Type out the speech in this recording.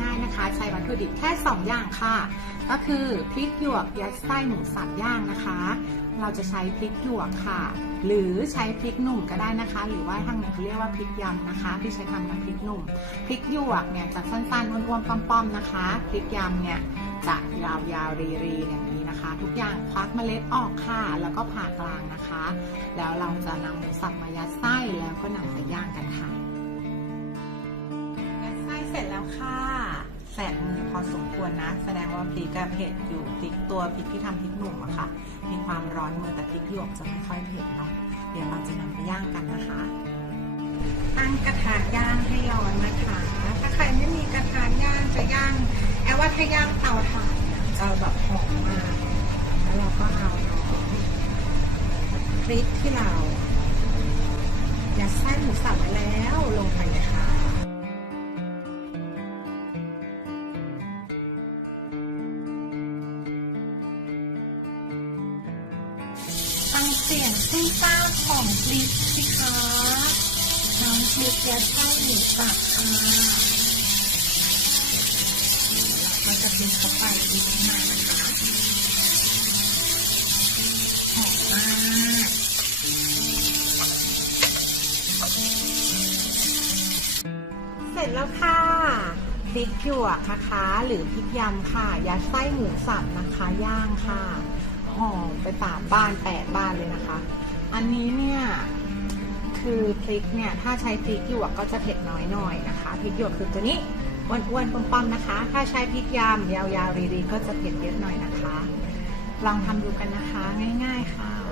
ง่ายๆนะคะ ใช้วัตถุดิบแค่ 2 อย่างค่ะ ก็คือพริกหยวกยัดไส้หมูสับย่างนะคะ เราจะใช้พริกหยวกค่ะ หรือใช้พริกหนุ่มก็ได้นะคะ หรือว่าทางไหนเขาเรียกว่าพริกยำนะคะ ที่ใช้ทำน้ำพริกหนุ่มพริกหยวกเนี่ยจะสั้นๆอ้วนๆป้อมๆนะคะพริกยำเนี่ยจะยาวๆรีๆอย่างนี้นะคะ ทุกอย่างควักเมล็ดออกค่ะ แล้วก็ผ่ากลางนะคะ แล้วเราจะนำหมูสับมายัดไส้แล้วก็นำไปย่างกันค่ะ ร็จแล้วค่ะแสบมือพอสมควรนะ แสดงว่าพริกกะเผ็ดอยู่พริกตัวพริกที่ทำพริกหนุ่มอะค่ะ มีความร้อนมือแต่พริกหยวกจะไม่ค่อยเผ็ดเนาะเดี๋ยวเราจะนำไปย่างกันนะคะ ตั้งกระทะย่างให้ร้อนนะคะ ถ้าใครไม่มีกระทะย่างจะย่างแอบว่าถ้าย่างเตาถ่านเนี่ยจะแบบหอมมาก แล้วเราก็เอาพริกที่เรายัดไส้หมูสับไว้แล้วลง เลยค่ะฟังเสียงซึ่งซ่าของพริกสิคะน้องพริกยัดไส้หมูสับค่ะเราก็จะพลิกเข้าไปพลิกมานะคะหอมมากเสร็จแล้วค่ะพริกหยวกนะคะ หรือพริกยำค่ะ ยัดไส้หมูสับนะคะ ย่างค่ะ หอมไปปามบ้านแปดบ้านเลยนะคะ อันนี้เนี่ยคือพริกเนี่ยถ้าใช้พริกหยวกก็จะเผ็ดน้อยหน่อยนะคะพริกหยวกคือตัวนี้อ้วนๆปอมๆนะคะ ถ้าใช้พริกยำยาวๆรีๆก็จะเผ็ดเยอะหน่อยนะคะ ลองทำดูกันนะคะง่าย ๆค่ะ